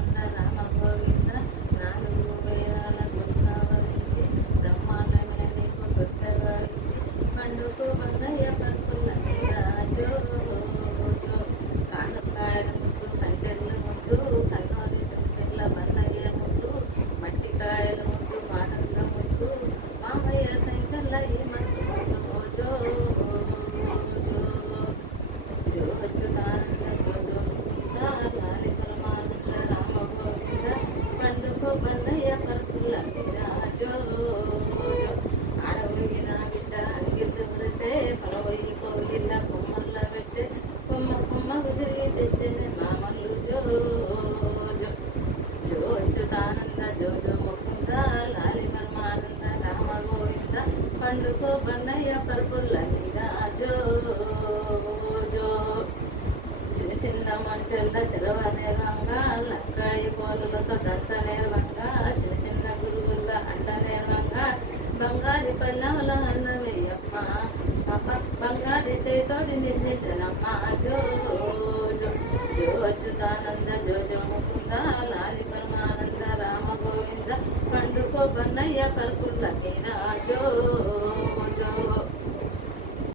పరమానంద రామ గోవింద నాలుగు వేదాల గురుసావరించి బ్రహ్మాండమే నీకు తొట్టగా ఇచ్చి పండుకు బండయ్య పరుపుల మీద జో జో కానుకాయల ముద్దు కంటెర్ల ముద్దు కన్నోరి సంకెళ్ళ బండయ్య ముద్దు మట్టికాయల ముద్దు మాటల ముద్దు మామయ్య సంకెళ్ళ ఈ మద్దు జో జో జో అచ్యుతానంద జో జో ముకుంద లాలి పరమానంద రామ గోవింద పండుకో బండయ్య పరుపుల మీద జో జో ఆడబోయి నా బిడ్డ అంగిద్దు మురిస్తే పొలబోయి కోగిల్ల కొమ్మల్ల పెట్టే కొమ్మ కొమ్మకు తిరిగి తెచ్చే మామల్లు జో జో జో అచ్యుతానంద జో జో ముకుంద లాలి పరమానంద రామ గోవింద పండుకో బండయ్య పరుపుల మీద జో జో చిన్న చిన్న మంటల సెలవ నేర్వంగా లక్కాయి పోలులతో దంత నేర్వంగా చిన్న చిన్న గురుగుల్ల అంట నేర్వంగా బంగారి పల్లెముల అన్నమేయమ్మ బంగారి చేతోటి నిందించనమ్మ జో జో జో అచ్యుతానంద జో జో ముకుంద లాలి పరమానంద రామ గోవింద పండుకో బండయ్య పరుపుల మీద జో